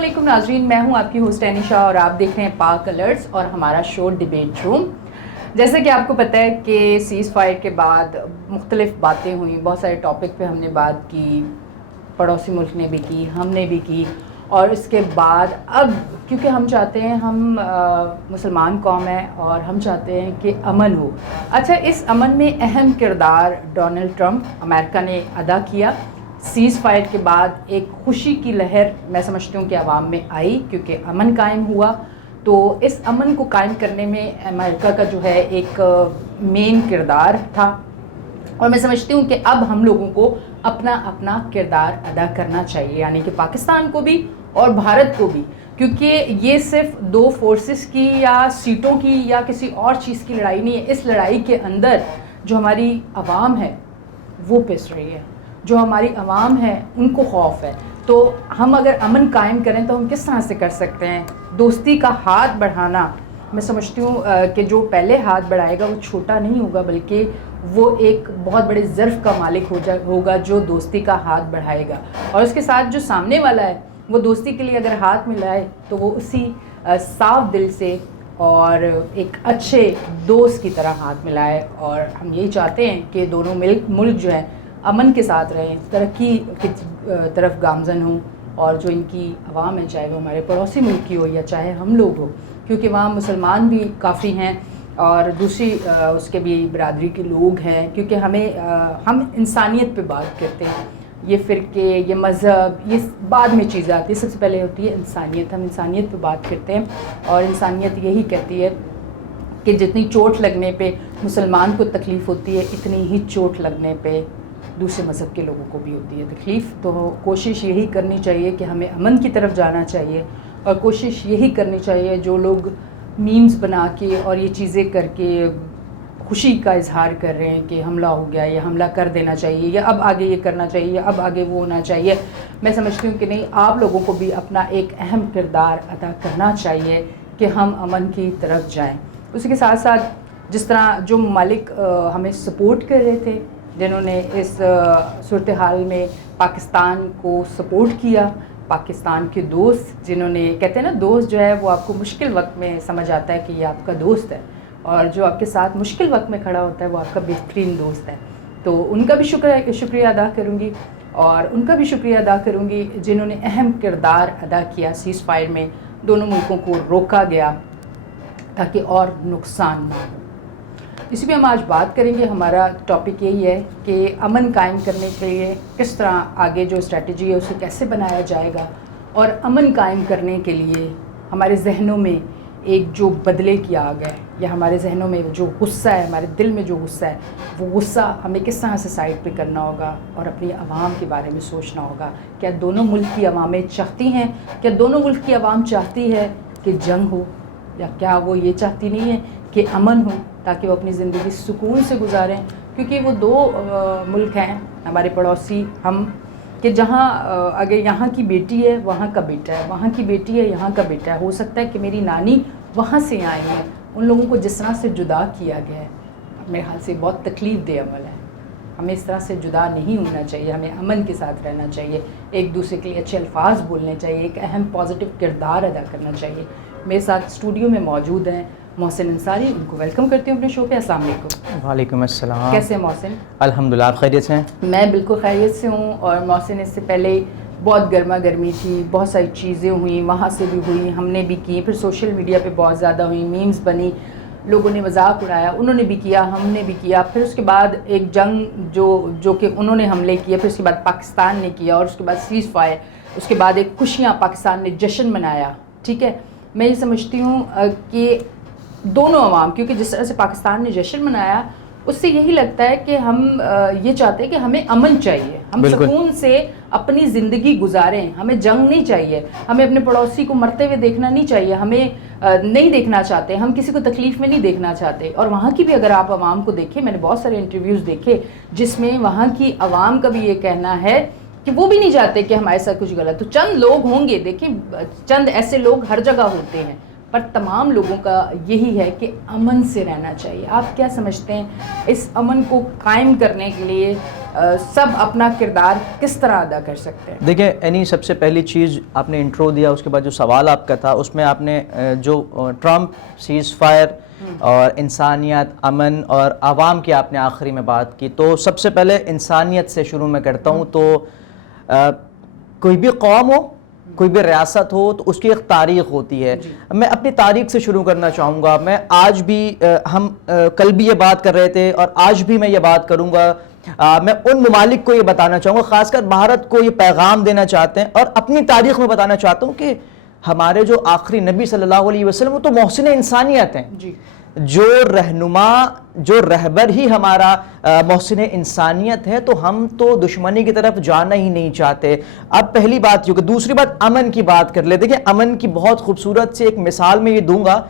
علیکم ناظرین، میں ہوں آپ کی ہوسٹ انیشا اور آپ دیکھ رہے ہیں پاک الرٹس اور ہمارا شو ڈیبیٹ روم۔ جیسے کہ آپ کو پتہ ہے کہ سیز فائر کے بعد مختلف باتیں ہوئیں، بہت سارے ٹاپک پہ ہم نے بات کی، پڑوسی ملک نے بھی کی، ہم نے بھی کی، اور اس کے بعد اب کیونکہ ہم چاہتے ہیں، ہم مسلمان قوم ہیں اور ہم چاہتے ہیں کہ امن ہو۔ اچھا، اس امن میں اہم کردار ڈونلڈ ٹرمپ امریکہ نے ادا کیا۔ سیز فائر کے بعد ایک خوشی کی لہر میں سمجھتی ہوں کہ عوام میں آئی کیونکہ امن قائم ہوا، تو اس امن کو قائم کرنے میں امریکہ کا جو ہے ایک مین کردار تھا، اور میں سمجھتی ہوں کہ اب ہم لوگوں کو اپنا اپنا کردار ادا کرنا چاہیے، یعنی کہ پاکستان کو بھی اور بھارت کو بھی، کیونکہ یہ صرف دو فورسز کی یا سیٹوں کی یا کسی اور چیز کی لڑائی نہیں ہے۔ اس لڑائی کے اندر جو ہماری عوام ہے وہ پس رہی ہے، جو ہماری عوام ہے ان کو خوف ہے۔ تو ہم اگر امن قائم کریں تو ہم کس طرح سے کر سکتے ہیں؟ دوستی کا ہاتھ بڑھانا، میں سمجھتی ہوں کہ جو پہلے ہاتھ بڑھائے گا وہ چھوٹا نہیں ہوگا بلکہ وہ ایک بہت بڑے ظرف کا مالک ہوگا جو دوستی کا ہاتھ بڑھائے گا، اور اس کے ساتھ جو سامنے والا ہے وہ دوستی کے لیے اگر ہاتھ ملائے تو وہ اسی صاف دل سے اور ایک اچھے دوست کی طرح ہاتھ ملائے، اور ہم یہی چاہتے ہیں کہ دونوں ملک جو ہیں امن کے ساتھ رہیں، ترقی کی طرف گامزن ہوں، اور جو ان کی عوام ہے چاہے وہ ہمارے پڑوسی ملک کی ہو یا چاہے ہم لوگ ہو، کیونکہ وہاں مسلمان بھی کافی ہیں اور دوسری اس کے بھی برادری کے لوگ ہیں، کیونکہ ہم انسانیت پہ بات کرتے ہیں۔ یہ فرقے، یہ مذہب، یہ بعد میں چیزیں آتی ہیں، سب سے پہلے ہوتی ہے انسانیت۔ ہم انسانیت پہ بات کرتے ہیں اور انسانیت یہی کہتی ہے کہ جتنی چوٹ لگنے پہ مسلمان کو تکلیف ہوتی ہے اتنی ہی چوٹ لگنے پہ دوسرے مذہب کے لوگوں کو بھی ہوتی ہے تکلیف۔ تو کوشش یہی کرنی چاہیے کہ ہمیں امن کی طرف جانا چاہیے، اور کوشش یہی کرنی چاہیے جو لوگ میمز بنا کے اور یہ چیزیں کر کے خوشی کا اظہار کر رہے ہیں کہ حملہ ہو گیا یا حملہ کر دینا چاہیے یا اب آگے یہ کرنا چاہیے یا اب آگے وہ ہونا چاہیے، میں سمجھتی ہوں کہ نہیں، آپ لوگوں کو بھی اپنا ایک اہم کردار ادا کرنا چاہیے کہ ہم امن کی طرف جائیں۔ اسی کے ساتھ ساتھ جس طرح جو ممالک ہمیں سپورٹ کر رہے تھے، جنہوں نے اس صورتحال میں پاکستان کو سپورٹ کیا، پاکستان کے دوست جنہوں نے، کہتے ہیں نا دوست جو ہے وہ آپ کو مشکل وقت میں سمجھ آتا ہے کہ یہ آپ کا دوست ہے، اور جو آپ کے ساتھ مشکل وقت میں کھڑا ہوتا ہے وہ آپ کا بہترین دوست ہے، تو ان کا بھی شکریہ ادا کروں گی، اور ان کا بھی شکریہ ادا کروں گی جنہوں نے اہم کردار ادا کیا۔ سیز فائر میں دونوں ملکوں کو روکا گیا تاکہ اور نقصان نہ ہو۔ اسی پہ ہم آج بات کریں گے۔ ہمارا ٹاپک یہی ہے کہ امن قائم کرنے کے لیے کس طرح آگے جو اسٹریٹجی ہے اسے کیسے بنایا جائے گا، اور امن قائم کرنے کے لیے ہمارے ذہنوں میں ایک جو بدلے کی آگ ہے، یا ہمارے ذہنوں میں جو غصہ ہے، ہمارے دل میں جو غصہ ہے، وہ غصہ ہمیں کس طرح سے سائڈ پہ کرنا ہوگا اور اپنی عوام کے بارے میں سوچنا ہوگا۔ کیا دونوں ملک کی عوامیں چاہتی ہیں، کیا دونوں ملک کی عوام چاہتی ہے کہ جنگ ہو، یا کیا وہ یہ چاہتی نہیں ہے کہ امن ہو تاکہ وہ اپنی زندگی سکون سے گزاریں؟ کیونکہ وہ دو ملک ہیں ہمارے پڑوسی ہم، کہ جہاں اگر یہاں کی بیٹی ہے وہاں کا بیٹا ہے، وہاں کی بیٹی ہے یہاں کا بیٹا ہے، ہو سکتا ہے کہ میری نانی وہاں سے آئی ہیں، ان لوگوں کو جس طرح سے جدا کیا گیا ہے میرے خیال سے بہت تکلیف دہ عمل ہے۔ ہمیں اس طرح سے جدا نہیں ہونا چاہیے، ہمیں امن کے ساتھ رہنا چاہیے، ایک دوسرے کے لیے اچھے الفاظ بولنے چاہیے، ایک اہم پازیٹیو کردار ادا کرنا چاہیے۔ میرے ساتھ اسٹوڈیو میں موجود ہیں محسن انصاری، ان کو ویلکم کرتی ہوں اپنے شو پہ۔ السلام علیکم۔ وعلیکم السلام۔ کیسے ہیں محسن؟ الحمدللہ، آپ خیریت سے ہیں؟ میں بالکل خیریت سے ہوں، اور محسن اس سے پہلے بہت گرما گرمی تھی، بہت ساری چیزیں ہوئیں، وہاں سے بھی ہوئی، ہم نے بھی کی، پھر سوشل میڈیا پہ بہت زیادہ ہوئی، میمز بنی، لوگوں نے مذاق اڑایا، انہوں نے بھی کیا، ہم نے بھی کیا، پھر اس کے بعد ایک جنگ جو کہ انہوں نے حملے کیے، پھر اس کے بعد پاکستان نے کیا، اور اس کے بعد سیز فائر، اس کے بعد ایک خوشیاں پاکستان نے جشن منایا۔ ٹھیک ہے، میں یہ سمجھتی ہوں کہ دونوں عوام، کیونکہ جس طرح سے پاکستان نے جشن منایا اس سے یہی لگتا ہے کہ ہم یہ چاہتے ہیں کہ ہمیں امن چاہیے، ہم سکون سے اپنی زندگی گزاریں، ہمیں جنگ نہیں چاہیے، ہمیں اپنے پڑوسی کو مرتے ہوئے دیکھنا نہیں چاہیے، ہمیں نہیں دیکھنا چاہتے، ہم کسی کو تکلیف میں نہیں دیکھنا چاہتے۔ اور وہاں کی بھی اگر آپ عوام کو دیکھیں، میں نے بہت سارے انٹرویوز دیکھے جس میں وہاں کی عوام کا بھی یہ کہنا ہے کہ وہ بھی نہیں چاہتے کہ ہمارے ساتھ کچھ غلط ہو۔ چند لوگ ہوں گے، دیکھیں چند ایسے لوگ ہر جگہ ہوتے ہیں، پر تمام لوگوں کا یہی ہے کہ امن سے رہنا چاہیے. آپ کیا سمجھتے ہیں اس امن کو قائم کرنے کے لیے سب اپنا کردار کس طرح ادا کر سکتے ہیں؟ دیکھیں اینی، سب سے پہلی چیز آپ نے انٹرو دیا، اس کے بعد جو سوال آپ کا تھا اس میں آپ نے جو ٹرمپ، سیز فائر اور انسانیت، امن اور عوام کی آپ نے آخری میں بات کی. تو سب سے پہلے انسانیت سے شروع میں کرتا ہوں. تو کوئی بھی قوم ہو، کوئی بھی ریاست ہو، تو اس کی ایک تاریخ ہوتی ہے. میں اپنی تاریخ سے شروع کرنا چاہوں گا. میں آج بھی، ہم کل بھی یہ بات کر رہے تھے اور آج بھی میں یہ بات کروں گا. میں ان ممالک کو یہ بتانا چاہوں گا، خاص کر بھارت کو یہ پیغام دینا چاہتے ہیں اور اپنی تاریخ میں بتانا چاہتا ہوں کہ ہمارے جو آخری نبی صلی اللہ علیہ وسلم وہ تو محسن انسانیت ہیں. جو رہنما، جو رہبر ہی ہمارا محسن انسانیت ہے، تو ہم تو دشمنی کی طرف جانا ہی نہیں چاہتے. اب پہلی بات یہ کہ دوسری بات امن کی بات کر لیں. دیکھیں امن کی بہت خوبصورت سی ایک مثال میں یہ دوں گا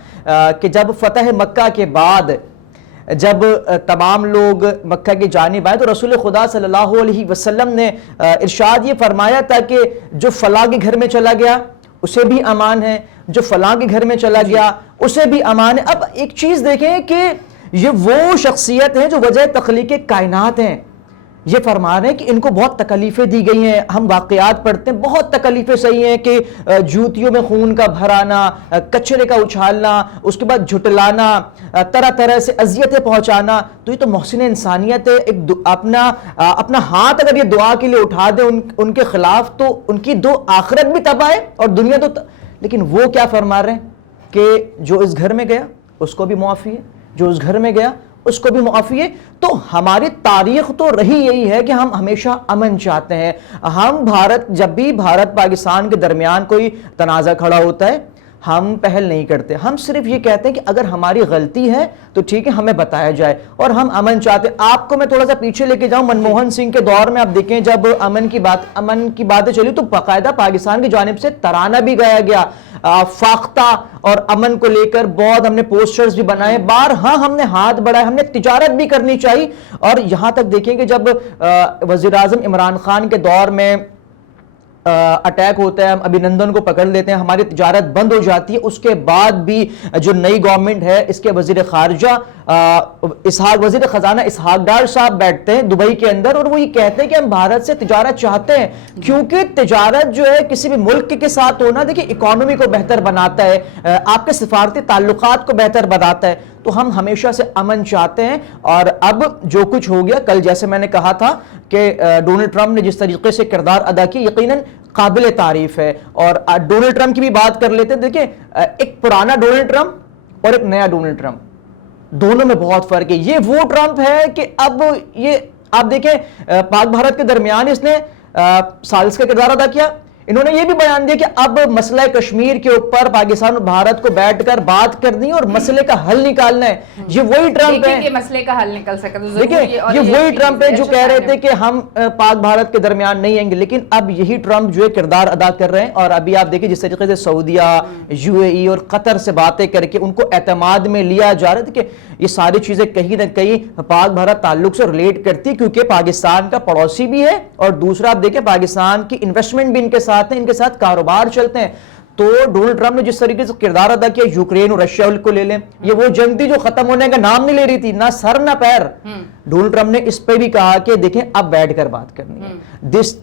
کہ جب فتح مکہ کے بعد جب تمام لوگ مکہ کی جانب آئے تو رسول خدا صلی اللہ علیہ وسلم نے ارشاد یہ فرمایا تھا کہ جو فلاں کے گھر میں چلا گیا اسے بھی امان ہے، جو فلاں کے گھر میں چلا گیا اسے بھی امان ہے. اب ایک چیز دیکھیں کہ یہ وہ شخصیت ہیں جو وجہ تخلیق کائنات ہیں. یہ فرما رہے ہیں کہ ان کو بہت تکلیفیں دی گئی ہیں. ہم واقعات پڑھتے ہیں، بہت تکلیفیں صحیح ہیں کہ جوتیوں میں خون کا بھرانا، کچرے کا اچھالنا، اس کے بعد جھٹلانا، طرح طرح سے اذیتیں پہنچانا. تو یہ تو محسن انسانیت ہے. ایک اپنا ہاتھ اگر یہ دعا کے لیے اٹھا دیں ان کے خلاف تو ان کی دو آخرت بھی تباہ ہے اور دنیا تو. لیکن وہ کیا فرما رہے ہیں کہ جو اس گھر میں گیا اس کو بھی معافی ہے، جو اس گھر میں گیا اس کو بھی معافی ہے. تو ہماری تاریخ تو رہی یہی ہے کہ ہم ہمیشہ امن چاہتے ہیں. ہم جب بھی بھارت پاکستان کے درمیان کوئی تنازع کھڑا ہوتا ہے ہم پہل نہیں کرتے. ہم صرف یہ کہتے ہیں کہ اگر ہماری غلطی ہے تو ٹھیک ہے، ہمیں بتایا جائے، اور ہم امن چاہتے ہیں. آپ کو میں تھوڑا سا پیچھے لے کے جاؤں. منموہن سنگھ کے دور میں آپ دیکھیں جب امن کی باتیں چلی تو باقاعدہ پاکستان کی جانب سے ترانہ بھی گایا گیا، فاختہ اور امن کو لے کر بہت ہم نے پوسٹرز بھی بنائے. ہاں ہم نے ہاتھ بڑھائے، ہم نے تجارت بھی کرنی چاہیے. اور یہاں تک دیکھیں کہ جب وزیر اعظم عمران خان کے دور میں اٹیک ہوتا ہے، ہم ابھینندن کو پکڑ لیتے ہیں، ہماری تجارت بند ہو جاتی ہے. اس کے بعد بھی جو نئی گورنمنٹ ہے اس کے وزیر خارجہ وزیر خزانہ اسحاق ڈار صاحب بیٹھتے ہیں دبئی کے اندر اور وہ یہ کہتے ہیں کہ ہم بھارت سے تجارت چاہتے ہیں کیونکہ تجارت جو ہے کسی بھی ملک کے ساتھ ہونا دیکھیں اکانومی کو بہتر بناتا ہے، آپ کے سفارتی تعلقات کو بہتر بناتا ہے. تو ہم ہمیشہ سے امن چاہتے ہیں. اور اب جو کچھ ہو گیا کل، جیسے میں نے کہا تھا کہ ڈونلڈ ٹرمپ نے جس طریقے سے کردار ادا کیا یقیناً قابل تعریف ہے. اور ڈونلڈ ٹرمپ کی بھی بات کر لیتے ہیں. دیکھیں ایک پرانا ڈونلڈ ٹرمپ اور ایک نیا ڈونلڈ ٹرمپ، دونوں میں بہت فرق ہے. یہ وہ ٹرمپ ہے کہ اب یہ آپ دیکھیں پاک بھارت کے درمیان اس نے ثالث کا کردار ادا کیا. انہوں نے یہ بھی بیان دیا کہ اب مسئلہ کشمیر کے اوپر پاکستان اور بھارت کو بیٹھ کر بات کرنی ہے اور مسئلے کا حل نکالنا ہے. یہ وہی ٹرمپ ہے کہ مسئلے کا حل نکل سکے. دیکھیں یہ وہی ٹرمپ ہے جو کہہ رہے تھے کہ ہم پاک بھارت کے درمیان نہیں آئیں گے، لیکن اب یہی ٹرمپ جو ہے کردار ادا کر رہے ہیں. اور ابھی آپ دیکھیں جس طریقے سے سعودیہ، UAE اور قطر سے باتیں کر کے ان کو اعتماد میں لیا جا رہا ہے کہ یہ ساری چیزیں کہیں نہ کہیں پاک بھارت تعلق سے ریلیٹ کرتی کیونکہ پاکستان کا پڑوسی بھی ہے اور دوسرا آپ دیکھیں پاکستان کی انویسٹمنٹ بھی ان کے ساتھ ہیں، ان کے ساتھ کاروبار چلتے ہیں. تو ڈونلڈ ٹرمپ نے جس طریقے سے کردار ادا کیا، یوکرین اور رشیا کو لے لیں، یہ وہ جنگ تھی جو ختم ہونے کا نام نہیں لے رہی تھی، نہ سر نہ پیر. ڈونلڈ ٹرمپ نے اس پہ بھی کہا کہ دیکھیں اب بیٹھ کر بات کرنی ہے.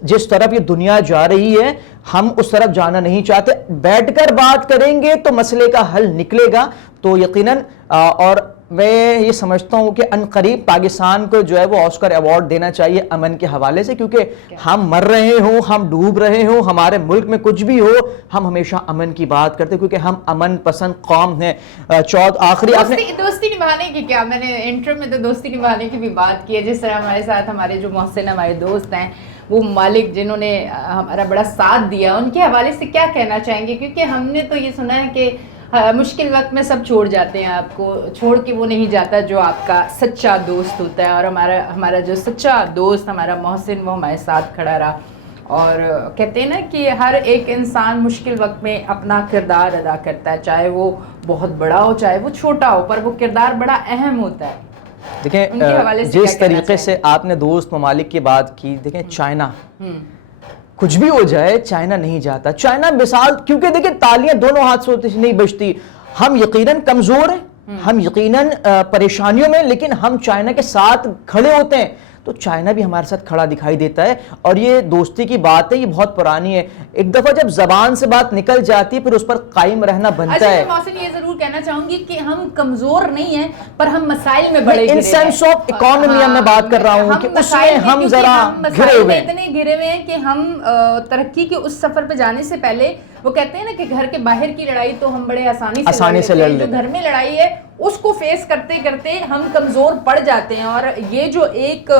جس طرف یہ دنیا جا رہی ہے ہم اس طرف جانا نہیں چاہتے. بیٹھ کر بات کریں گے تو مسئلے کا حل نکلے گا. تو یقیناً اور میں یہ سمجھتا ہوں کہ ان قریب پاکستان کو جو ہے وہ آسکر ایوارڈ دینا چاہیے امن کے حوالے سے، کیونکہ ہم مر رہے ہوں، ہم ڈوب رہے ہوں، ہمارے ملک میں کچھ بھی ہو، ہم ہمیشہ امن کی بات کرتے کیونکہ ہم امن پسند قوم ہیں. آخری دوستی نبھانے کی کیا، میں نے انٹرو میں تو دوستی نبھانے کی بھی بات کی ہے. جس طرح ہمارے ساتھ ہمارے جو محسن ہمارے دوست ہیں، وہ مالک جنہوں نے ہمارا بڑا ساتھ دیا، ان کے حوالے سے کیا کہنا چاہیں گے؟ کیونکہ ہم نے تو یہ سنا ہے کہ مشکل وقت میں سب چھوڑ جاتے ہیں، آپ کو چھوڑ کے وہ نہیں جاتا جو آپ کا سچا دوست ہوتا ہے. اور ہمارا جو سچا دوست ہمارا محسن وہ ہمارے ساتھ کھڑا رہا. اور کہتے ہیں نا کہ ہر ایک انسان مشکل وقت میں اپنا کردار ادا کرتا ہے، چاہے وہ بہت بڑا ہو چاہے وہ چھوٹا ہو، پر وہ کردار بڑا اہم ہوتا ہے. دیکھیں جس طریقے سے آپ نے دوست ممالک کی بات کی، دیکھیں چائنا کچھ بھی ہو جائے چائنا نہیں جاتا. چائنا مثال، کیونکہ دیکھیں تالیاں دونوں ہاتھ سے نہیں بجتی. ہم یقیناً کمزور ہیں، ہم یقیناً پریشانیوں میں، لیکن ہم چائنا کے ساتھ کھڑے ہوتے ہیں تو چائنا بھی ہمارے ساتھ کھڑا دکھائی دیتا ہے. اور یہ دوستی کی بات ہے، یہ بہت پرانی ہے. ایک دفعہ جب زبان سے بات نکل جاتی ہے پھر اس پر قائم رہنا بنتا ہے. محسن یہ ضرور کہنا چاہوں گی کہ ہم کمزور نہیں ہیں پر ہم مسائل میں بڑے ان سینس آف اکانومی میں بات کر رہا ہوں کہ اس میں ہم ذرا گھرے ہوئے ہیں، اتنے گھرے ہوئے ہیں کہ ہم ترقی کے اس سفر پہ جانے سے پہلے وہ کہتے ہیں نا کہ گھر کے باہر کی لڑائی تو ہم بڑے آسانی سے لڑ لیتے ہیں، جو گھر میں لڑائی ہے اس کو فیس کرتے کرتے ہم کمزور پڑ جاتے ہیں. اور یہ جو ایک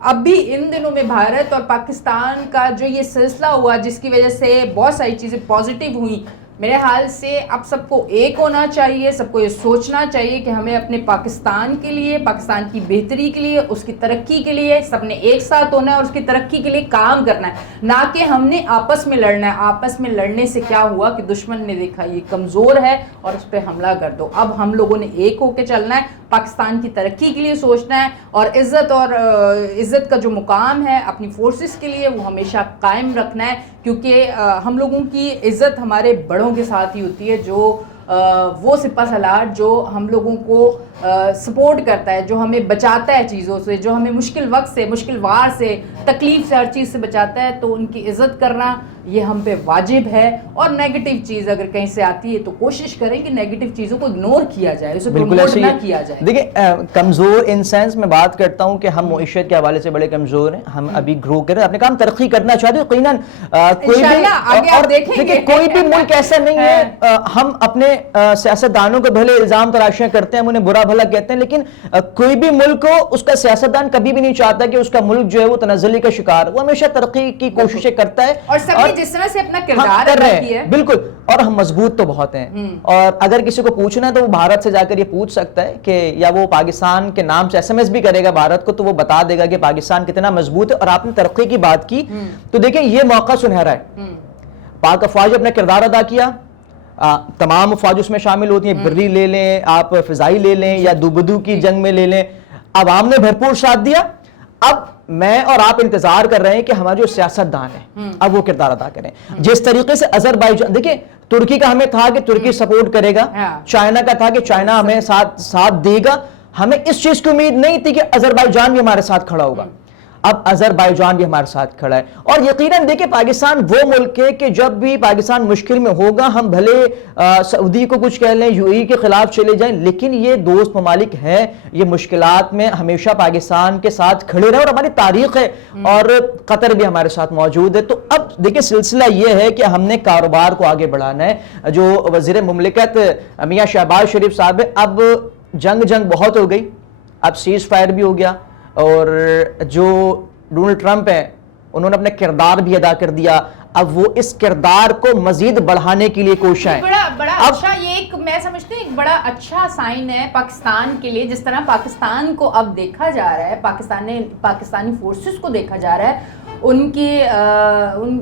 اب بھی ان دنوں میں بھارت اور پاکستان کا جو یہ سلسلہ ہوا جس کی وجہ سے بہت ساری چیزیں پازیٹیو ہوئیں، میرے حال سے اب سب کو ایک ہونا چاہیے، سب کو یہ سوچنا چاہیے کہ ہمیں اپنے پاکستان کے لیے، پاکستان کی بہتری کے لیے، اس کی ترقی کے لیے سب نے ایک ساتھ ہونا ہے اور اس کی ترقی کے لیے کام کرنا ہے، نہ کہ ہم نے آپس میں لڑنا ہے. آپس میں لڑنے سے کیا ہوا کہ دشمن نے دیکھا یہ کمزور ہے اور اس پہ حملہ کر دو. اب ہم لوگوں نے ایک ہو کے چلنا ہے، پاکستان کی ترقی کے لیے سوچنا ہے اور عزت کا جو مقام ہے اپنی فورسز کے لیے وہ ہمیشہ قائم رکھنا ہے، کیونکہ ہم لوگوں کی عزت ہمارے بڑوں کے ساتھ ہی ہوتی ہے، جو وہ سپہ سالار جو ہم لوگوں کو سپورٹ کرتا ہے، جو ہمیں بچاتا ہے چیزوں سے، جو ہمیں مشکل وقت سے، مشکل وار سے، تکلیف سے، ہر چیز سے بچاتا ہے، تو ان کی عزت کرنا یہ ہم پہ واجب ہے. اور نیگیٹو چیز اگر کہیں سے آتی ہے تو کوشش کریں کہ نیگیٹو چیزوں کو اگنور کیا جائے، اسے پروموٹ نہ کیا جائے. دیکھیں کمزور ان سینس میں بات کرتا ہوں کہ ہم معیشت کے حوالے سے بڑے کمزور ہیں، ہم ابھی گرو کر رہے ہیں، اپنے کام ترقی کرنا چاہتے ہیں یقیناً. کوئی بھی ملک ایسا نہیں ہے، ہم اپنے سیاستدانوں کو بھلے الزام تراشیاں کرتے ہیں، ہم انہیں برا بھلا کہتے ہیں، لیکن کوئی بھی ملک ہو اس کا سیاستدان کبھی بھی نہیں چاہتا کہ اس کا ملک جو ہے وہ تنزلی کا شکار، وہ ہمیشہ ترقی کی کوششیں کرتا ہے اور جس طرح سے اپنا کردار کر رہے ہیں. بالکل. اور ہم مضبوط تو بہت ہیں، اور اگر کسی کو پوچھنا ہے تو وہ بھارت سے جا کر یہ پوچھ سکتا ہے کہ یا وہ پاکستان کے نام سے SMS بھی کرے گا بھارت کو تو وہ بتا دے گا کہ پاکستان کتنا مضبوط ہے. اور آپ نے ترقی کی بات کی تو دیکھیں یہ موقع سنہرا ہے. پاک افواج اپنا کردار ادا کیا، تمام افواج اس میں شامل ہوتی ہیں، بری لے لیں آپ، فضائی لے لیں یا دوبدو کی جنگ میں لے لیں، عوام نے بھرپور ساتھ دیا. اب میں اور آپ انتظار کر رہے ہیں کہ ہمارے جو سیاستدان ہیں اب وہ کردار ادا کریں. جس طریقے سے آذربائیجان، دیکھیں ترکی کا ہمیں تھا کہ ترکی سپورٹ کرے گا، چائنا کا تھا کہ چائنا ہمیں ساتھ دے گا، ہمیں اس چیز کی امید نہیں تھی کہ آذربائیجان بھی ہمارے ساتھ کھڑا ہوگا. اب آذربائیجان بھی ہمارے ساتھ کھڑا ہے. اور یقیناً دیکھیں پاکستان وہ ملک ہے کہ جب بھی پاکستان مشکل میں ہوگا، ہم بھلے سعودی کو کچھ کہہ لیں، UAE کے خلاف چلے جائیں، لیکن یہ دوست ممالک ہیں، یہ مشکلات میں ہمیشہ پاکستان کے ساتھ کھڑے رہے اور ہماری تاریخ ہے. اور قطر بھی ہمارے ساتھ موجود ہے. تو اب دیکھیں سلسلہ یہ ہے کہ ہم نے کاروبار کو آگے بڑھانا ہے. جو وزیر مملکت میاں شہباز شریف صاحب ہے، اب جنگ بہت ہو گئی، اب سیز فائر بھی ہو گیا، اور جو ڈونلڈ ٹرمپ ہیں انہوں نے اپنا کردار بھی ادا کر دیا. اب وہ اس کردار کو مزید بڑھانے کے لیے کوشاں ہیں. بڑا اچھا، یہ ایک میں سمجھتی ہوں ایک بڑا اچھا سائن ہے پاکستان کے لیے. جس طرح پاکستان کو اب دیکھا جا رہا ہے، پاکستانی فورسز کو دیکھا جا رہا ہے، ان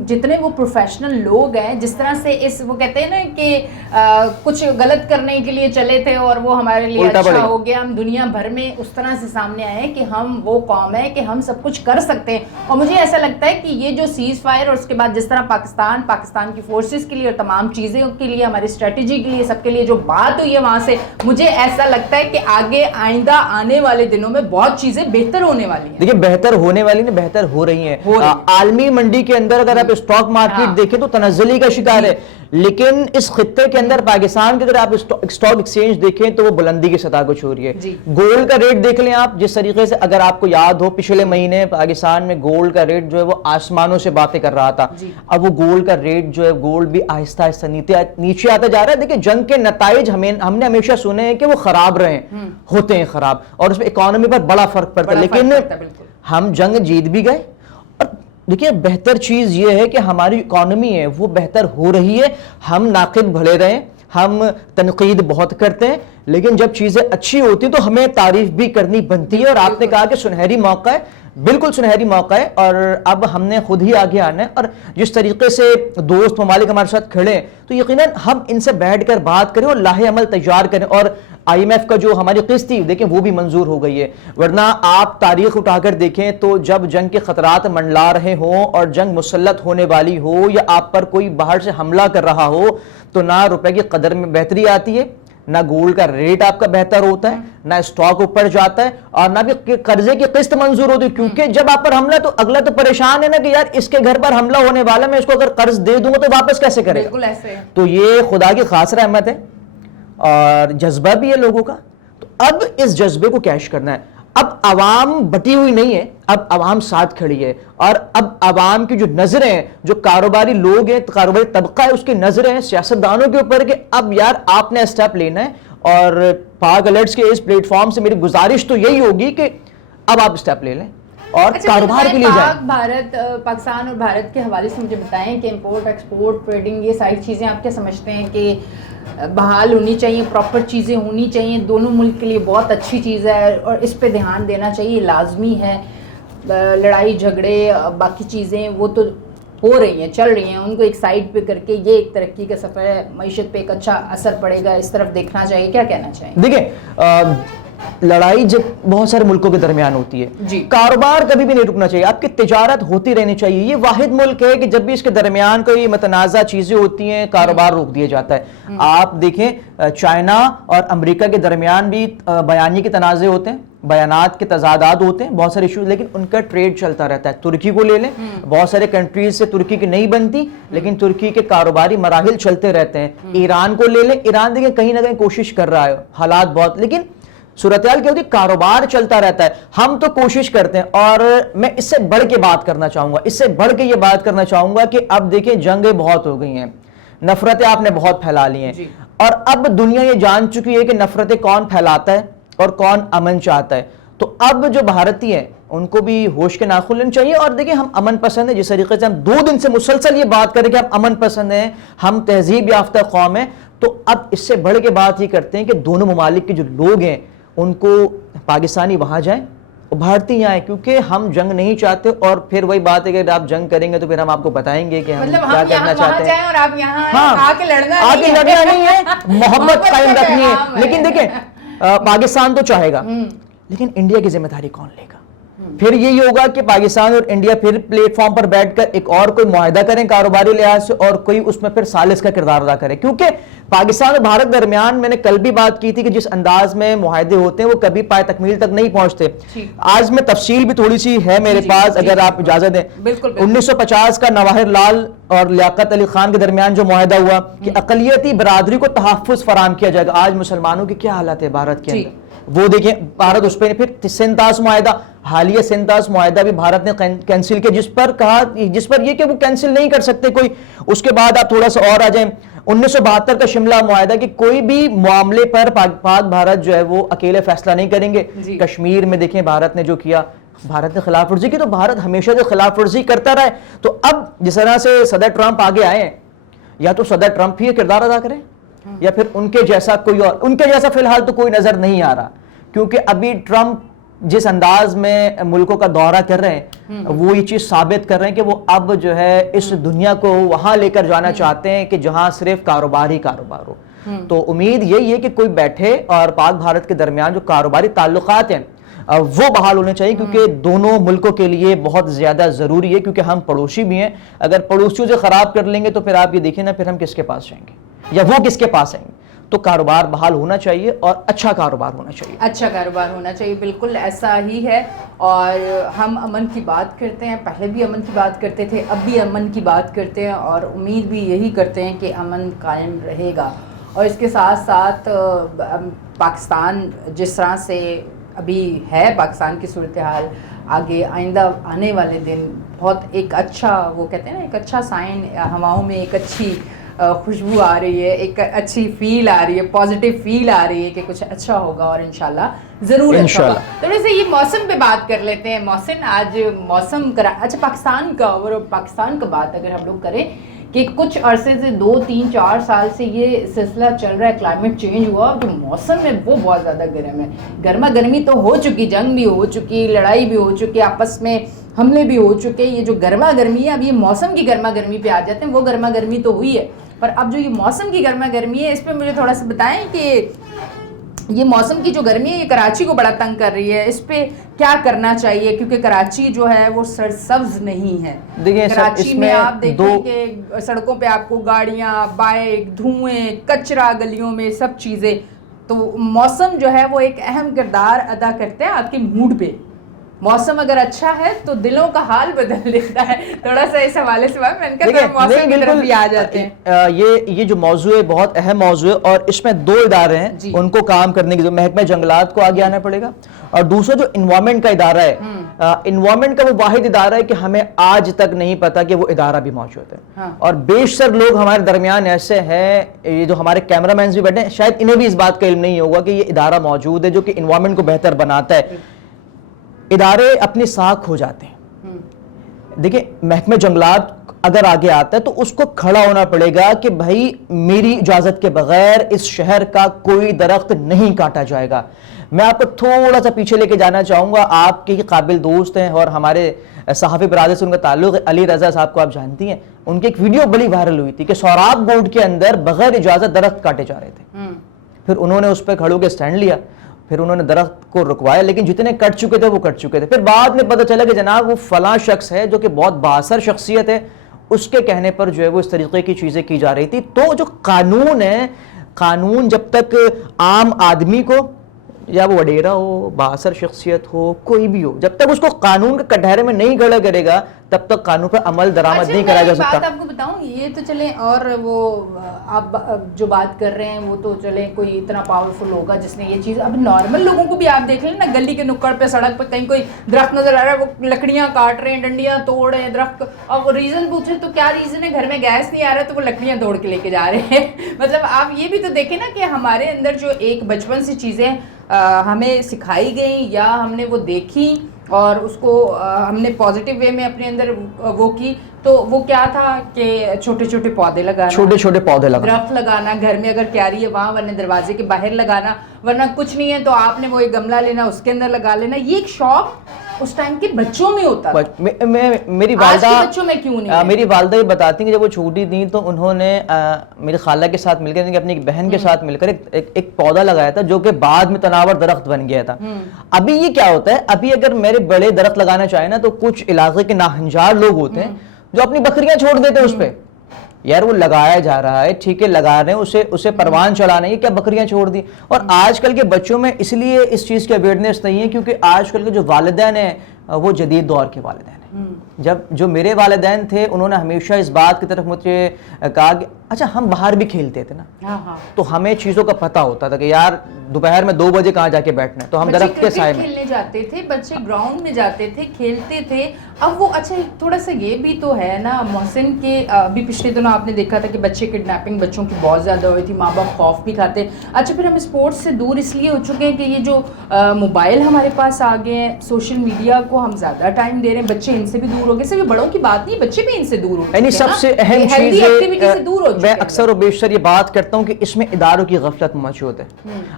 جتنے وہ پروفیشنل لوگ ہیں، جس طرح سے وہ کہتے ہیں نا کہ کچھ غلط کرنے کے لیے چلے تھے اور وہ ہمارے لیے اچھا ہو گیا، ہم دنیا بھر میں اس طرح سے سامنے آئے ہیں کہ ہم وہ قوم ہے کہ ہم سب کچھ کر سکتے ہیں. اور مجھے ایسا لگتا ہے کہ یہ جو سیز فائر اور اس کے بعد جس طرح پاکستان کی فورسز کے لیے اور تمام چیزوں کے لیے، ہماری اسٹریٹجی کے لیے، سب کے لیے جو بات ہوئی ہے وہاں سے، مجھے ایسا لگتا ہے کہ آگے آئندہ آنے والے دنوں میں بہت چیزیں بہتر ہونے والی ہیں. دیکھیں بہتر ہونے والی نہیں، بہتر ہو رہی ہیں. عالمی منڈی کے اندر اگر آپ اسٹاک مارکیٹ دیکھیں تو تنزلی کا شکار ہے، لیکن اس خطے کے اندر پاکستان کے اگر آپ اسٹاک ایکسچینج دیکھیں تو وہ بلندی کی سطح کو چھو رہی ہے. گولڈ کا ریٹ دیکھ لیں آپ، جس طریقے سے اگر آپ کو یاد ہو پچھلے مہینے پاکستان میں گولڈ کا ریٹ جو ہے وہ آسمانوں سے باتیں کر رہا تھا. اب وہ گولڈ کا ریٹ جو ہے گولڈ بھی آہستہ آہستہ نیچے آتا جا رہا ہے. دیکھیں جنگ کے نتائج ہم نے ہمیشہ سنے ہیں کہ وہ خراب رہے ہیں، ہوتے ہیں خراب، اور اس میں اکانومی پر بڑا فرق پڑتا ہے، لیکن ہم جنگ جیت بھی گئے. اور دیکھیں بہتر چیز یہ ہے کہ ہماری اکانومی ہے وہ بہتر ہو رہی ہے. ہم ناقد بھلے رہیں، ہم تنقید بہت کرتے ہیں، لیکن جب چیزیں اچھی ہوتی تو ہمیں تعریف بھی کرنی بنتی ہے. اور آپ نے کہا کہ سنہری موقع ہے، بالکل سنہری موقع ہے، اور اب ہم نے خود ہی آگے آنا ہے. اور جس طریقے سے دوست ممالک ہمارے ساتھ کھڑے ہیں تو یقیناً ہم ان سے بیٹھ کر بات کریں اور لاہ عمل تیار کریں. اور IMF کا جو ہماری قسط تھی دیکھیں وہ بھی منظور ہو گئی ہے، ورنہ آپ تاریخ اٹھا کر دیکھیں تو جب جنگ کے خطرات منڈلا رہے ہوں اور جنگ مسلط ہونے والی ہو یا آپ پر کوئی باہر سے حملہ کر رہا ہو تو نہ روپے کی قدر میں بہتری آتی ہے، نہ گولڈ کا ریٹ آپ کا بہتر ہوتا ہے, نہ اسٹاک اوپر جاتا ہے, اور نہ بھی قرضے کی قسط منظور ہوتی ہے, کیونکہ جب آپ پر حملہ تو اگلا تو پریشان ہے نا کہ یار اس کے گھر پر حملہ ہونے والا, میں اس کو اگر قرض دے دوں گا تو واپس کیسے کرے گا. بالکل ایسے. تو یہ خدا کی خاص رحمت ہے اور جذبہ بھی ہے لوگوں کا. تو اب اس جذبے کو کیش کرنا ہے. اب عوام بٹی ہوئی نہیں ہے, اب عوام ساتھ کھڑی ہے, اور اب عوام کی جو نظریں ہیں, جو کاروباری لوگ ہیں, کاروباری طبقہ ہے, اس کی نظریں ہیں سیاستدانوں کے اوپر کہ اب یار آپ نے اسٹیپ لینا ہے. اور پاک الرٹس کے اس پلیٹ فارم سے میری گزارش تو یہی ہوگی کہ اب آپ اسٹیپ لے لیں اور کاروبار کے لیے جائیں. بھارت, پاکستان اور بھارت کے حوالے سے مجھے بتائیں کہ امپورٹ ایکسپورٹ ٹریڈنگ یہ ساری چیزیں آپ کیا سمجھتے ہیں کہ بحال ہونی چاہیے, پراپر چیزیں ہونی چاہیے, دونوں ملک کے لیے بہت اچھی چیز ہے اور اس پہ دھیان دینا چاہیے, لازمی ہے. لڑائی جھگڑے باقی چیزیں وہ تو ہو رہی ہیں, چل رہی ہیں, ان کو ایک سائڈ پہ کر کے یہ ایک ترقی کا سفر ہے, معیشت پہ ایک اچھا اثر پڑے گا, اس طرف دیکھنا چاہیے. کیا کہنا چاہیں؟ دیکھیں لڑائی جب بہت سارے ملکوں کے درمیان ہوتی ہے جی, کاروبار کبھی بھی نہیں رکنا چاہیے, آپ کی تجارت ہوتی رہنی چاہیے. یہ واحد ملک ہے کہ جب بھی اس کے درمیان کوئی متنازع چیزیں ہوتی ہیں کاروبار روک دیا جاتا ہے. آپ دیکھیں چائنا اور امریکہ کے درمیان بھی بیانیے کے تنازع ہوتے ہیں, بیانات کے تضادات ہوتے ہیں, بہت سارے ایشوز, لیکن ان کا ٹریڈ چلتا رہتا ہے. ترکی کو لے لیں, بہت سارے کنٹریز سے ترکی کی نہیں بنتی لیکن ترکی کے کاروباری مراحل چلتے رہتے ہیں. ایران کو لے لیں, ایران دیکھیں کہیں نہ کہیں کوشش کر رہا ہے, حالات بہت, لیکن صورتحال کیا ہوتی ہے, کاروبار چلتا رہتا ہے. ہم تو کوشش کرتے ہیں, اور میں اس سے بڑھ کے بات کرنا چاہوں گا, اس سے بڑھ کے یہ بات کرنا چاہوں گا کہ اب دیکھیں جنگیں بہت ہو گئی ہیں, نفرتیں آپ نے بہت پھیلا لی ہیں, اور اب دنیا یہ جان چکی ہے کہ نفرتیں کون پھیلاتا ہے اور کون امن چاہتا ہے. تو اب جو بھارتی ہیں ان کو بھی ہوش کے ناخن لینے چاہیے. اور دیکھیں ہم امن پسند ہیں, جس طریقے سے ہم 2 دن سے مسلسل یہ بات کریں کہ ہم امن پسند ہیں, ہم تہذیب یافتہ قوم ہیں, تو اب اس سے بڑھ کے بات یہ کرتے ہیں کہ دونوں ممالک کے جو لوگ ہیں ان کو پاکستانی وہاں جائیں اور بھارتی یہاں آئیں, کیونکہ ہم جنگ نہیں چاہتے. اور پھر وہی بات ہے کہ آپ جنگ کریں گے تو پھر ہم آپ کو بتائیں گے کہ ہم کیا کرنا چاہتے ہیں. اور آپ یہاں آ کے لڑنا نہیں ہے, محبت قائم رکھنی ہے. لیکن دیکھیں پاکستان تو چاہے گا, لیکن انڈیا کی ذمہ داری کون لے گا؟ پھر یہی ہوگا کہ پاکستان اور انڈیا پھر پلیٹ فارم پر بیٹھ کر ایک اور کوئی معاہدہ کریں کاروباری لحاظ سے, اور کوئی اس میں پھر ثالث کا کردار ادا کرے. کیونکہ پاکستان اور بھارت درمیان میں نے کل بھی بات کی تھی کہ جس انداز میں معاہدے ہوتے ہیں وہ کبھی پائے تکمیل تک نہیں پہنچتے. آج میں تفصیل بھی تھوڑی سی ہے میرے پاس, اگر آپ اجازت دیں. 1950 کا نواحر لال اور لیاقت علی خان کے درمیان جو معاہدہ ہوا کہ اقلیتی برادری کو تحفظ فراہم کیا جائے گا. آج مسلمانوں کی کیا حالت ہے بھارت کے اندر, وہ دیکھیں بھارت اس پہ. پھر سنتاس معاہدہ, حالیہ سنتاس معاہدہ بھی بھارت نے کینسل کیا, جس پر یہ کہ وہ کینسل نہیں کر سکتے کوئی. اس کے بعد آپ تھوڑا سا اور آ جائیں, 1972 کا شملہ معاہدہ کہ کوئی بھی معاملے پر پاک بھارت جو ہے وہ اکیلے فیصلہ نہیں کریں گے. کشمیر میں دیکھیں بھارت نے جو کیا, بھارت نے خلاف ورزی کی, تو بھارت ہمیشہ سے خلاف ورزی کرتا رہا ہے. تو اب جس طرح سے صدر ٹرمپ آگے آئے ہیں, یا تو صدر ٹرمپ ہی یہ کردار ادا کریں یا پھر ان کے جیسا کوئی اور. ان کے جیسا فی الحال تو کوئی نظر نہیں آ رہا, کیونکہ ابھی ٹرمپ جس انداز میں ملکوں کا دورہ کر رہے ہیں وہ یہ چیز ثابت کر رہے ہیں کہ وہ اب جو ہے اس دنیا کو وہاں لے کر جانا چاہتے ہیں کہ جہاں صرف کاروبار ہی کاروبار ہو. تو امید یہی ہے کہ کوئی بیٹھے اور پاک بھارت کے درمیان جو کاروباری تعلقات ہیں وہ بحال ہونے چاہیے, کیونکہ دونوں ملکوں کے لیے بہت زیادہ ضروری ہے, کیونکہ ہم پڑوسی بھی ہیں. اگر پڑوسیوں سے خراب کر لیں گے تو پھر آپ یہ دیکھیں نا, پھر ہم کس کے پاس جائیں گے یا وہ کس کے پاس آئیں گے. تو کاروبار بحال ہونا چاہیے اور اچھا کاروبار ہونا چاہیے. اچھا کاروبار ہونا چاہیے, بالکل ایسا ہی ہے. اور ہم امن کی بات کرتے ہیں, پہلے بھی امن کی بات کرتے تھے, اب بھی امن کی بات کرتے ہیں, اور امید بھی یہی کرتے ہیں کہ امن قائم رہے گا. اور اس کے ساتھ ساتھ پاکستان جس طرح سے ابھی ہے, پاکستان کی صورتحال آگے آئندہ آنے والے دن بہت ایک اچھا, وہ کہتے ہیں نا, ایک اچھا سائن, ہواؤں میں ایک اچھی خوشبو آ رہی ہے, ایک اچھی فیل آ رہی ہے, پازیٹیو فیل آ رہی ہے کہ کچھ اچھا ہوگا, اور انشاءاللہ ضرور اچھا ہوگا. تو ویسے یہ موسم پہ بات کر لیتے ہیں. محسن, آج موسم اچھا پاکستان کا, اور پاکستان کا بات اگر ہم لوگ کریں کہ کچھ عرصے سے 2 3 4 سال سے یہ سلسلہ چل رہا ہے, کلائمیٹ چینج ہوا, جو موسم ہے وہ بہت زیادہ گرم ہے. گرما گرمی تو ہو چکی, جنگ بھی ہو چکی, لڑائی بھی ہو چکی, آپس میں حملے بھی ہو چکے. یہ جو گرما گرمی ہے, اب یہ موسم کی گرما گرمی پہ آ جاتے ہیں. وہ گرما گرمی تو ہوئی ہے, پر اب جو یہ موسم کی گرما گرمی ہے اس پہ مجھے تھوڑا سا بتائیں کہ یہ موسم کی جو گرمی ہے یہ کراچی کو بڑا تنگ کر رہی ہے, اس پہ کیا کرنا چاہیے؟ کیونکہ کراچی جو ہے وہ سرسبز نہیں ہے. دیکھیں کراچی میں آپ دیکھیں کہ سڑکوں پہ آپ کو گاڑیاں, بائک, دھوئیں, کچرا گلیوں میں, سب چیزیں. تو موسم جو ہے وہ ایک اہم کردار ادا کرتے ہیں آپ کے موڈ پہ. موسم اگر اچھا ہے تو دلوں کا حال بدل دیتا ہے. تھوڑا سا اس حوالے سے میں نے کہا موسم کی طرف بھی آ جاتے ہیں. یہ جو موضوع ہے بہت اہم موضوع ہے, اور اس میں 2 ادارے ہیں ان کو کام کرنے کی. جو محکمہ جنگلات کو آگے آنا پڑے گا, اور دوسرا جو انوائرمنٹ کا ادارہ ہے. انوائرمنٹ کا وہ واحد ادارہ ہے کہ ہمیں آج تک نہیں پتا کہ وہ ادارہ بھی موجود ہے. اور بیشتر لوگ ہمارے درمیان ایسے ہیں, یہ جو ہمارے کیمرہ مینز بھی بیٹھے ہیں, شاید انہیں بھی اس بات کا علم نہیں ہوگا کہ یہ ادارہ موجود ہے جو کہ انوائرمنٹ کو بہتر بناتا ہے. ادارے اپنی ساکھ کھو جاتے ہیں. دیکھیں محکمہ جنگلات اگر آگے آتا ہے تو اس کو کھڑا ہونا پڑے گا کہ بھائی میری اجازت کے بغیر اس شہر کا کوئی درخت نہیں کاٹا جائے گا. میں آپ کو تھوڑا سا پیچھے لے کے جانا چاہوں گا. آپ کے قابل دوست ہیں اور ہمارے صحافی برادر سے ان کا تعلق, علی رضا صاحب کو آپ جانتی ہیں. ان کی ایک ویڈیو بڑی وائرل ہوئی تھی کہ سوراب بورڈ کے اندر بغیر اجازت درخت کاٹے جا رہے تھے. پھر انہوں نے اس پہ کھڑے ہو کے سٹینڈ لیا, پھر انہوں نے درخت کو رکوایا, لیکن جتنے کٹ چکے تھے وہ کٹ چکے تھے. پھر بعد میں پتہ چلا کہ جناب وہ فلاں شخص ہے جو کہ بہت بااثر شخصیت ہے, اس کے کہنے پر جو ہے وہ اس طریقے کی چیزیں کی جا رہی تھی. تو جو قانون ہے, قانون جب تک عام آدمی کو, یا وہ وڈیرا ہو, بااثر شخصیت ہو, کوئی بھی ہو, جب تک اس کو قانون کے کٹہرے میں نہیں کھڑا کرے گا تب تک قانون پر عمل درآمد نہیں کرا جا سکتا. بات آپ کو بتاؤں, یہ تو چلیں, اور وہ آپ جو بات کر رہے ہیں وہ تو چلیں کوئی اتنا پاورفل ہوگا جس نے یہ چیز. اب نارمل لوگوں کو بھی آپ دیکھ لیں نا, گلی کے نکڑ پہ, سڑک پہ کہیں کوئی درخت نظر آ رہا ہے, وہ لکڑیاں کاٹ رہے ہیں, ڈنڈیاں توڑ رہے ہیں درخت, اور وہ ریزن پوچھیں تو کیا ریزن ہے, گھر میں گیس نہیں آ رہا تو وہ لکڑیاں توڑ کے لے کے جا رہے ہیں. مطلب آپ یہ بھی تو دیکھیں نا کہ ہمارے اندر جو ایک بچپن سے چیزیں ہمیں سکھائی گئیں یا ہم نے وہ دیکھی اور اس کو ہم نے پازیٹیو وے میں اپنے اندر وہ کی, تو وہ کیا تھا کہ چھوٹے چھوٹے پودے لگانا, چھوٹے چھوٹے پودے لگانا, درخت لگانا, گھر میں اگر کیاری ہے وہاں, ورنہ دروازے کے باہر لگانا, ورنہ کچھ نہیں ہے تو آپ نے وہ ایک گملہ لینا, اس کے اندر لگا لینا. یہ ایک شوق اس ٹائم کے بچوں میں ہوتا تھا. میری والدہ بچوں میں کیوں نہیں؟ میری والدہ یہ بتاتی ہیں کہ جب وہ چھوٹی تھیں تو انہوں نے میری خالہ کے ساتھ مل کر, اپنی ایک بہن کے ساتھ مل کر ایک پودا لگایا تھا جو کہ بعد میں تناور درخت بن گیا تھا. ابھی یہ کیا ہوتا ہے, ابھی اگر میرے بڑے درخت لگانا چاہیں نا تو کچھ علاقے کے ناہنجار لوگ ہوتے ہیں جو اپنی بکریاں چھوڑ دیتے ہیں اس پہ. یار وہ لگایا جا رہا ہے, ٹھیک ہے, لگا رہے ہیں, اسے پروان چڑھانا ہے, کیا بکریاں چھوڑ دی. اور آج کل کے بچوں میں اس لیے اس چیز کی اویئرنیس نہیں ہے کیونکہ آج کل کے جو والدین ہیں وہ جدید دور کے والدین ہیں. جب جو میرے والدین تھے انہوں نے ہمیشہ اس بات کی طرف مجھے کہا کہ اچھا ہم باہر بھی کھیلتے تھے نا, تو ہمیں چیزوں کا پتہ ہوتا تھا کہ یار دوپہر میں 2 بجے کہاں جا کے بیٹھنا ہے, تو ہم درخت کے سائے میں کھیلنے جاتے تھے, بچے گراؤنڈ میں جاتے تھے, کھیلتے تھے. اب وہ اچھا تھوڑا سا یہ بھی تو ہے نا محسن کے, ابھی پچھلے دنوں آپ نے دیکھا تھا کہ بچے کڈنیپنگ بچوں کی بہت زیادہ ہوئی تھی, ماں باپ خوف بھی کھاتے. اچھا پھر ہم اسپورٹس سے دور اس لیے ہو چکے ہیں کہ یہ جو موبائل ہمارے پاس آ گئے ہیں, سوشل میڈیا کو ہم زیادہ ٹائم دے رہے ہیں, بچے ان سے بھی دور ہو گئے. صرف بڑوں کی بات نہیں, بچے بھی ان سے دور ہو چکے ہیں. یعنی سب سے اہم چیز ہے, میں اکثر و بیشتر یہ بات کرتا ہوں کہ اس میں اداروں کی غفلت موجود ہے.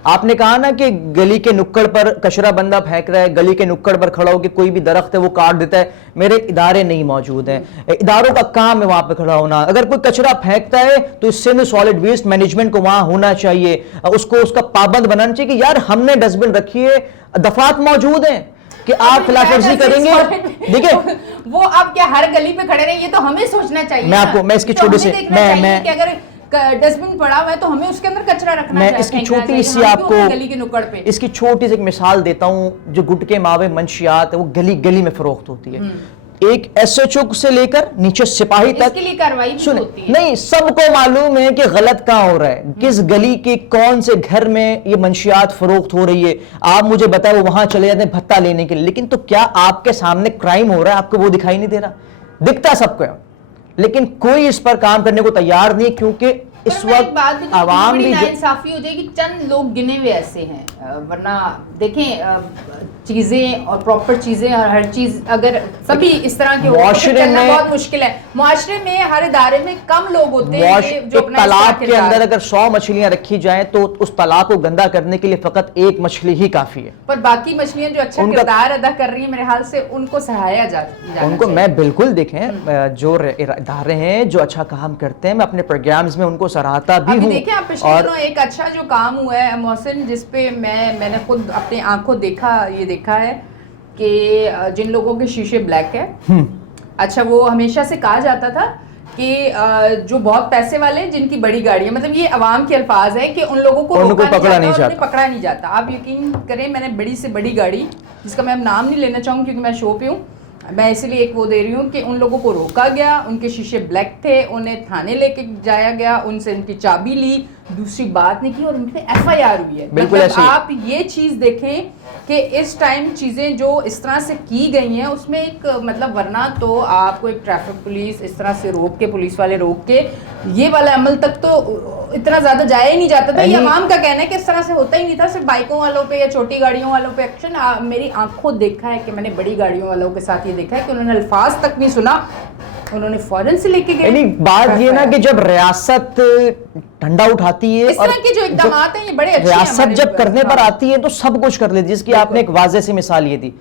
آپ نے کہا نا کہ گلی کے نکڑ پر کچرا بندہ پھینک رہا ہے, گلی کے نکڑ پر کھڑا ہو کے کوئی بھی درخت ہے وہ کاٹ دیتا ہے. میرے ادارے نہیں موجود ہیں, اداروں کا کام ہے وہاں پہ کھڑا ہونا. اگر کوئی کچرا پھینکتا ہے تو اس سے سالڈ ویسٹ مینجمنٹ کو وہاں ہونا چاہیے, اس کو اس کا پابند بنانا چاہیے کہ یار ہم نے ڈسٹ بن رکھی ہے, دفعات موجود ہیں کہ آپ خلاف ورزی کریں گے. دیکھیں وہ آپ کیا ہر گلی پہ کھڑے رہیں, یہ تو ہمیں سوچنا چاہیے. میں آپ کو, میں اس کی چھوٹی سے, میں اگر ڈسٹ بن پڑا ہوا ہے تو ہمیں اس کے اندر کچرا رکھنا چاہیے. میں اس کی چھوٹی سی آپ کو اس کی چھوٹی سی ایک مثال دیتا ہوں. جو گٹکے ماوے منشیات ہے وہ گلی گلی میں فروخت ہوتی ہے, ایک ایس ایچ او سے لے کر نیچے سپاہی تک. اس کے لیے کارروائی بھی ہوتی ہے. نہیں, سب کو معلوم ہے کہ غلط کہاں ہو رہا ہے, کس گلی کے کون سے گھر میں یہ منشیات فروخت ہو رہی ہے. آپ مجھے بتائیں, وہ وہاں چلے جاتے ہیں بھتہ لینے کے لیے, لیکن تو کیا آپ کے سامنے کرائم ہو رہا ہے, آپ کو وہ دکھائی نہیں دے رہا؟ دکھتا سب کو, لیکن کوئی اس پر کام کرنے کو تیار نہیں, کیونکہ اس وقت عوام بھی انصافی ہو جائے گی. چند لوگ گنے ہوئے ایسے ہیں, ورنہ دیکھیں چیزیں اور پراپر چیزیں اور ہر چیز اگر سبھی اس طرح کے معاشرے میں بہت مشکل ہے. معاشرے میں ہر ادارے میں کم لوگ ہوتے ہیں جو ایک تالاب کے اندر اگر 100 مچھلیاں رکھی جائیں تو اس تالاب کو گندا کرنے کے لیے فقط ایک مچھلی ہی کافی ہے, پر باقی مچھلیاں جو اچھا کردار ادا کر رہی ہیں میرے حال سے ان کو سراہا جاتا. ان کو میں بالکل, دیکھیں جو ادارے ہیں جو اچھا کام کرتے ہیں, میں اپنے پروگرامز میں ان کو سراہتا بھی ابھی ہوں. دیکھیں آپ پچھلے دنوں ایک اچھا جو کام ہوا ہے محسن، جس پہ میں نے خود اپنی آنکھوں دیکھا ہے کہ جن لوگوں کے شیشے بلیک ہے، اچھا وہ ہمیشہ سے کہا جاتا تھا کہ جو بہت پیسے والے جن کی بڑی گاڑی ہے، مطلب یہ عوام کے الفاظ ہے کہ ان لوگوں کو پکڑا نہیں جاتا. آپ یقین کریں میں نے بڑی سے بڑی گاڑی جس کا میں اب نام نہیں لینا چاہوں کیونکہ میں شو پہ ہوں، میں اسی لیے ایک وہ دے رہی ہوں کہ ان لوگوں کو روکا گیا، ان کے شیشے بلیک تھے، انہیں تھانے لے کے جایا گیا، ان سے ان کی چابی لی، دوسری بات نہیں کی اور ان پہ FIR ہوئی ہے. مطلب آپ یہ چیز دیکھیں کہ اس ٹائم چیزیں جو اس طرح سے کی گئی ہیں اس میں ایک مطلب، ورنہ تو آپ کو ایک ٹریفک پولیس اس طرح سے روک کے، پولیس والے روک کے، یہ والا عمل تک تو اتنا زیادہ جایا ہی نہیں جاتا تھا. یہ عوام کا کہنا ہے کہ اس طرح سے ہوتا ہی نہیں تھا، صرف بائکوں والوں پہ یا چھوٹی گاڑیوں والوں پہ ایکشن. میری آنکھوں دیکھا ہے کہ میں نے بڑی گاڑیوں والوں کے ساتھ یہ دیکھا ہے کہ انہوں نے الفاظ تک نہیں سنا، انہوں نے فوراً سے لے کے گئے. یعنی بات یہ نا کہ جب ریاست ڈھنڈا اٹھاتی ہے، اس طرح کے جو اقدامات ہیں یہ بڑے اچھے ہیں. ریاست جب کرنے پر آتی ہے تو سب کچھ کر لیتی ہے، جس کی آپ نے ایک واضح سی مثال یہ دی.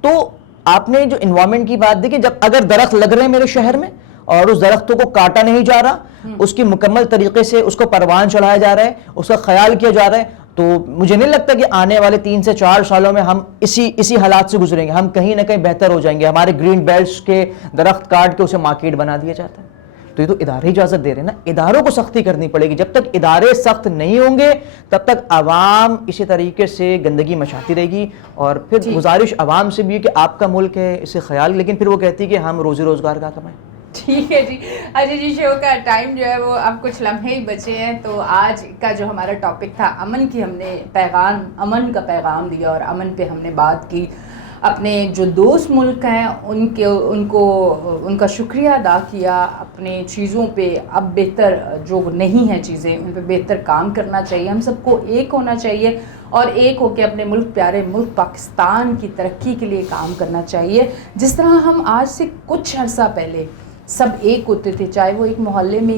تو آپ نے جو انوائرمنٹ کی بات دی کہ جب اگر درخت لگ رہے ہیں میرے شہر میں اور اس درختوں کو کاٹا نہیں جا رہا، اس کی مکمل طریقے سے اس کو پروان چڑھایا جا رہا ہے، اس کا خیال کیا جا رہا ہے، تو مجھے نہیں لگتا کہ آنے والے 3 سے 4 سالوں میں ہم اسی حالات سے گزریں گے. ہم کہیں نہ کہیں بہتر ہو جائیں گے. ہمارے گرین بیلٹس کے درخت کاٹ کے اسے مارکیٹ بنا دیا جاتا ہے. تو یہ تو ادارے اجازت دے رہے ہیں نا. اداروں کو سختی کرنی پڑے گی. جب تک ادارے سخت نہیں ہوں گے تب تک عوام اسی طریقے سے گندگی مچاتی رہے گی. اور پھر گزارش عوام سے بھی ہے کہ آپ کا ملک ہے، اسے خیال، لیکن پھر وہ کہتی ہے کہ ہم روزی روزگار کا کمائیں. ٹھیک ہے جی. اچھا جی، شو کا ٹائم جو ہے وہ اب کچھ لمحے ہی بچے ہیں. تو آج کا جو ہمارا ٹاپک تھا امن کی، ہم نے امن کا پیغام دیا اور امن پہ ہم نے بات کی. اپنے جو دوست ملک ہیں ان کا شکریہ ادا کیا. اپنے چیزوں پہ اب بہتر جو نہیں ہیں چیزیں ان پہ بہتر کام کرنا چاہیے. ہم سب کو ایک ہونا چاہیے اور ایک ہو کے اپنے ملک، پیارے ملک پاکستان کی ترقی کے لیے کام کرنا چاہیے. جس طرح ہم آج سے کچھ عرصہ پہلے سب ایک ہوتے تھے، چاہے وہ ایک محلے میں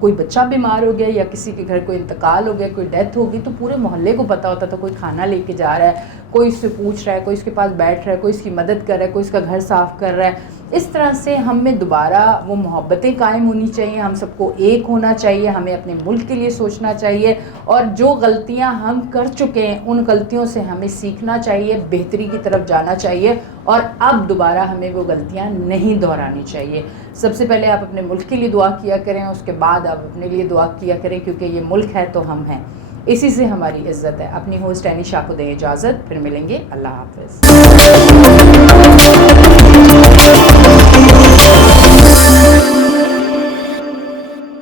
کوئی بچہ بیمار ہو گیا یا کسی کے گھر کوئی انتقال ہو گیا، کوئی ڈیتھ ہو گئی، تو پورے محلے کو پتہ ہوتا تھا کوئی کھانا لے کے جا رہا ہے، کوئی اس سے پوچھ رہا ہے، کوئی اس کے پاس بیٹھ رہا ہے، کوئی اس کی مدد کر رہا ہے، کوئی اس کا گھر صاف کر رہا ہے. اس طرح سے ہم میں دوبارہ وہ محبتیں قائم ہونی چاہیے. ہم سب کو ایک ہونا چاہیے. ہمیں اپنے ملک کے لیے سوچنا چاہیے اور جو غلطیاں ہم کر چکے ہیں ان غلطیوں سے ہمیں سیکھنا چاہیے، بہتری کی طرف جانا چاہیے اور اب دوبارہ ہمیں وہ غلطیاں نہیں دہرانی چاہیے. سب سے پہلے آپ اپنے ملک کے لیے دعا کیا کریں، اس کے بعد آپ اپنے لیے دعا کیا کریں، کیونکہ یہ ملک ہے تو ہم ہیں، اسی سے ہماری عزت ہے. اپنی ہوسٹ اینی شاہ کو دیں اجازت، پھر ملیں گے. اللہ حافظ.